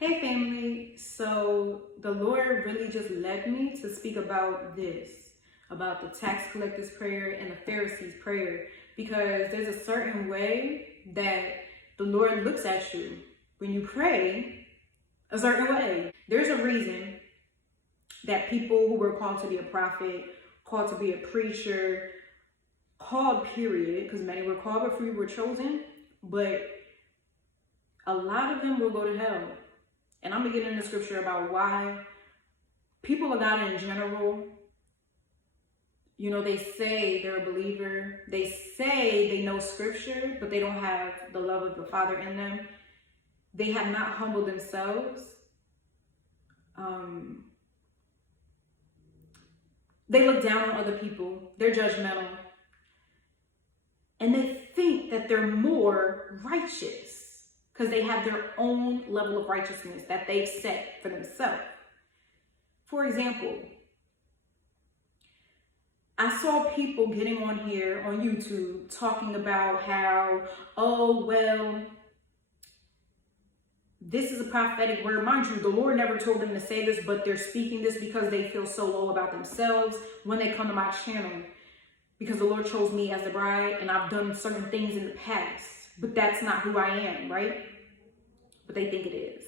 Hey family, so the Lord really just led me to speak about about the tax collector's prayer and the Pharisees' prayer, because there's a certain way that the Lord looks at you when you pray a certain way. There's a reason that people who were called to be a prophet, called to be a preacher, called period, because many were called but few were chosen, but a lot of them will go to hell. And I'm going to get into scripture about why people of God in general, they say they're a believer. They say they know scripture, but they don't have the love of the Father in them. They have not humbled themselves. They look down on other people. They're judgmental. And they think that they're more righteous because they have their own level of righteousness that they've set for themselves. For example, I saw people getting on here on YouTube talking about how, this is a prophetic word. Mind you, the Lord never told them to say this, but they're speaking this because they feel so low about themselves when they come to my channel. Because the Lord chose me as the bride and I've done certain things in the past, but that's not who I am, right? But they think it is.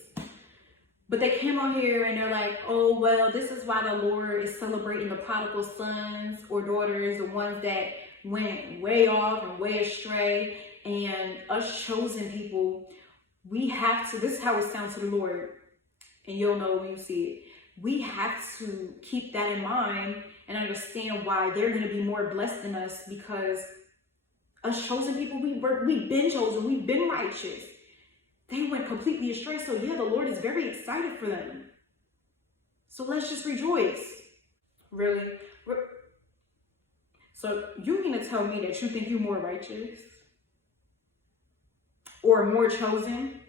But they came on here and they're like, this is why the Lord is celebrating the prodigal sons or daughters, the ones that went way off and way astray. And us chosen people, we have to, this is how it sounds to the Lord, and you'll know when you see it. We have to keep that in mind and understand why they're going to be more blessed than us, because us chosen people, we've been chosen, we've been righteous. They went completely astray. So yeah, the Lord is very excited for them. So let's just rejoice. Really? So you mean to tell me that you think you're more righteous or more chosen?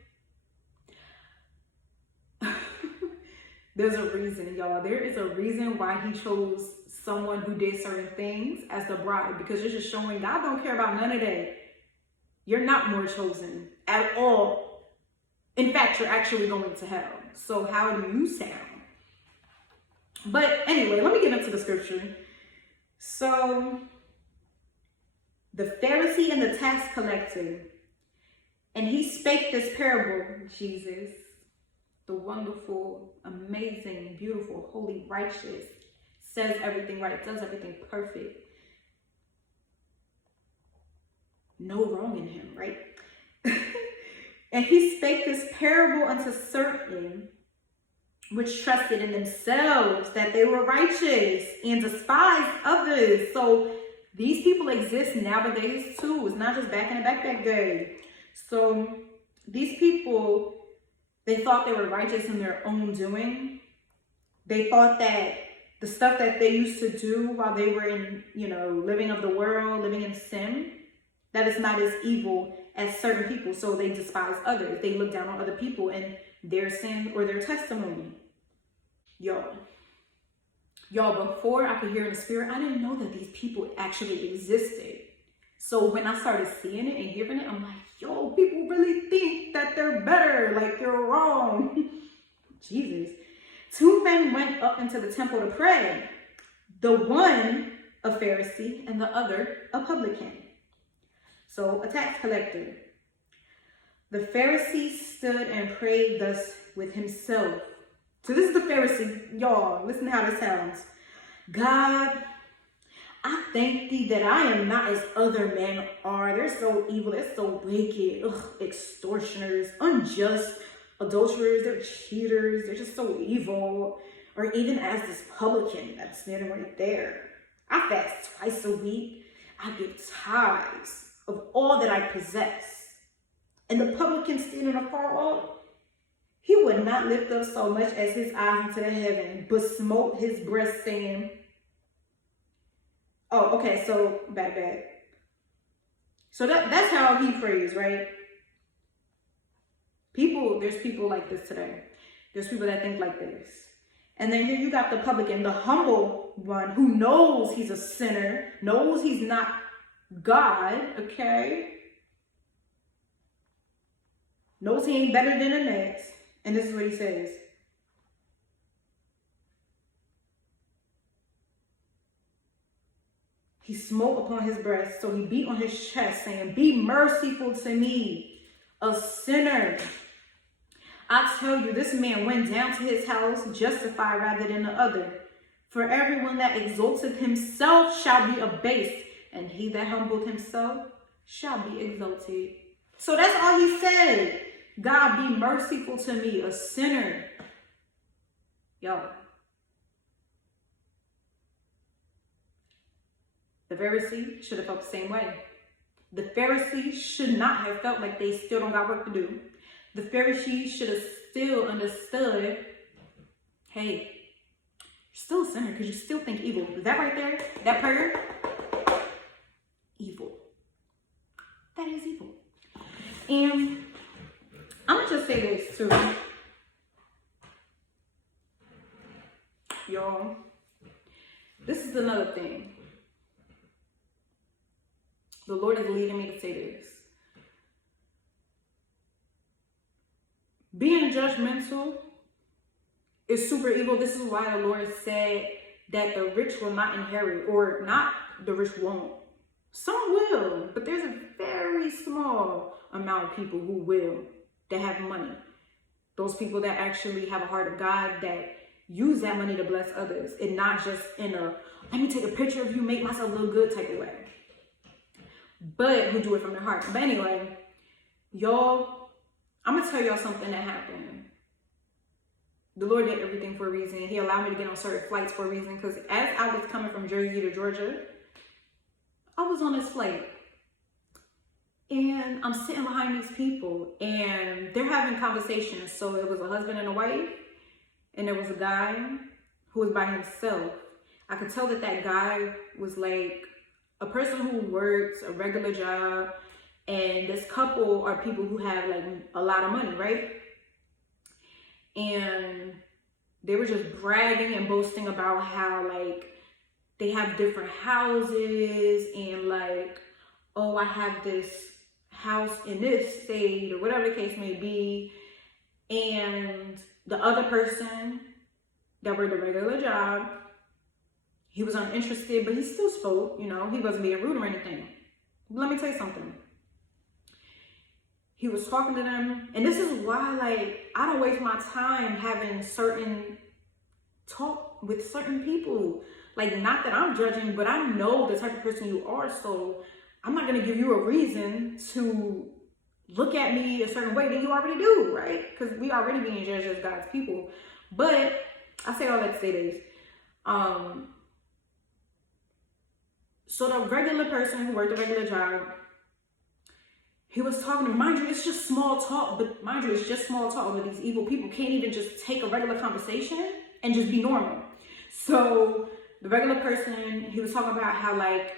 There's a reason, y'all. There is a reason why he chose someone who did certain things as the bride, because you're just showing God don't care about none of that. You're not more chosen at all. In fact, you're actually going to hell. So how do you sound? But anyway, let me get into the scripture. So the Pharisee and the tax collector, and he spake this parable, Jesus, the wonderful, amazing, beautiful, holy, righteous, says everything right, does everything perfect. No wrong in him, right? And he spake this parable unto certain which trusted in themselves that they were righteous and despised others. So these people exist nowadays too. It's not just back in the back day. So these people, they thought they were righteous in their own doing. They thought that the stuff that they used to do while they were in, living of the world, living in sin, that is not as evil as certain people. So they despise others. They look down on other people and their sin or their testimony. Y'all, before I could hear in the spirit, I didn't know that these people actually existed. So when I started seeing it and hearing it, I'm like, people really think that they're better. Like, you're wrong. Jesus. 2 men went up into the temple to pray. The one a Pharisee and the other a publican. So a tax collector. The Pharisee stood and prayed thus with himself. So this is the Pharisee. Y'all, listen to how this sounds. God, I thank thee that I am not as other men are. They're so evil. They're so wicked. Extortioners, unjust, adulterers. They're cheaters. They're just so evil. Or even as this publican that's standing right there. I fast twice a week. I give tithes of all that I possess. And the publican standing afar off, he would not lift up so much as his eyes into the heaven, but smote his breast, saying, so back. So that's how he prays, right? There's people like this today. There's people that think like this. And then here you got the publican, the humble one who knows he's a sinner, knows he's not God, okay? Knows he ain't better than the next. And this is what he says. He smote upon his breast, so he beat on his chest, saying, "Be merciful to me, a sinner." I tell you, this man went down to his house justified rather than the other. For everyone that exalteth himself shall be abased, and he that humbled himself shall be exalted. So that's all he said. God, be merciful to me, a sinner. Yo. The Pharisees should have felt the same way. The Pharisees should not have felt like they still don't got work to do. The Pharisees should have still understood, hey, you're still a sinner because you still think evil. Is that right there? That prayer? Evil. That is evil. And I'm going to just say this too. Y'all, this is another thing. The Lord is leading me to say this. Being judgmental is super evil. This is why the Lord said that the rich will not inherit, or not the rich won't. Some will, but there's a very small amount of people who will, that have money. Those people that actually have a heart of God, that use that money to bless others, and not just in a, let me take a picture of you, make myself look good type of way. But who do it from their heart. But anyway, y'all, I'm going to tell y'all something that happened. The Lord did everything for a reason. He allowed me to get on certain flights for a reason. Because as I was coming from Jersey to Georgia, I was on this flight. And I'm sitting behind these people. And they're having conversations. So it was a husband and a wife. And there was a guy who was by himself. I could tell that that guy was like a person who works a regular job, and this couple are people who have like a lot of money, right? And they were just bragging and boasting about how like they have different houses, and like, oh, I have this house in this state, or whatever the case may be. And the other person that worked a regular job, he was uninterested, but he still spoke, you know, he wasn't being rude or anything. But let me tell you something. He was talking to them, and this is why, like, I don't waste my time having certain talk with certain people. Like, not that I'm judging, but I know the type of person you are, so I'm not going to give you a reason to look at me a certain way that you already do, right? Because we already being judged as God's people. But I say all that to say this. So the regular person who worked a regular job, he was talking to me. Mind you, it's just small talk, but mind you, it's just small talk. But these evil people can't even just take a regular conversation and just be normal. So the regular person, he was talking about how like,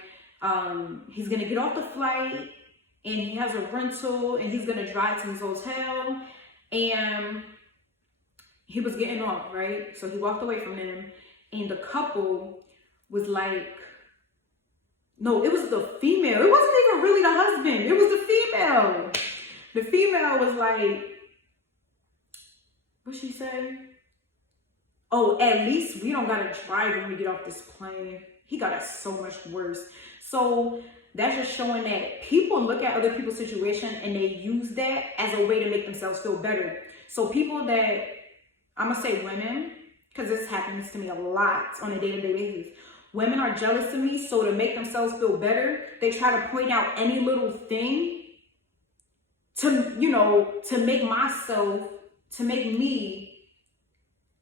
he's going to get off the flight and he has a rental and he's going to drive to his hotel, and he was getting off, right? So he walked away from them, and the couple was like, no, it was the female. It wasn't even really the husband. It was the female. The female was like, what'd she say? Oh, at least we don't got to drive when we get off this plane. He got it so much worse. So that's just showing that people look at other people's situation and they use that as a way to make themselves feel better. So people that, I'm going to say women, because this happens to me a lot on a day-to-day basis. Women are jealous of me, so to make themselves feel better, they try to point out any little thing to, you know, to make me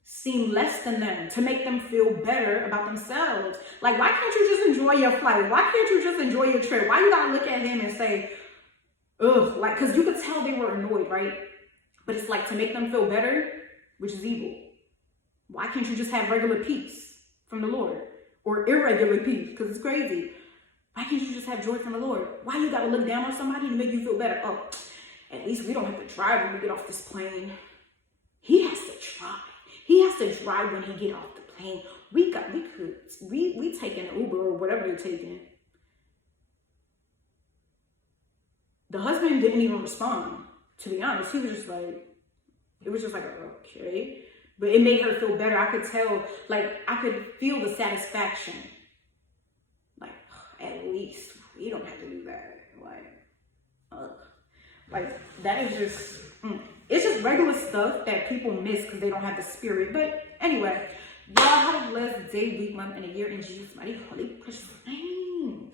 seem less than them, to make them feel better about themselves. Like, why can't you just enjoy your flight? Why can't you just enjoy your trip? Why you gotta look at him and say, ugh, like, because you could tell they were annoyed, right? But it's like to make them feel better, which is evil. Why can't you just have regular peace from the Lord? Or irregular peace, because it's crazy. Why can't you just have joy from the Lord? Why you gotta look down on somebody to make you feel better? Oh, at least we don't have to drive when we get off this plane. He has to drive. He has to drive when he get off the plane. We taking an Uber or whatever they're taking. The husband didn't even respond, to be honest. He was just like, It was just like, okay. But it made her feel better. I could tell, like, I could feel the satisfaction. Like, at least we don't have to do that. Like that is just, it's just regular stuff that people miss because they don't have the spirit. But anyway, y'all have a blessed day, week, month, and a year in Jesus' mighty, holy, precious name.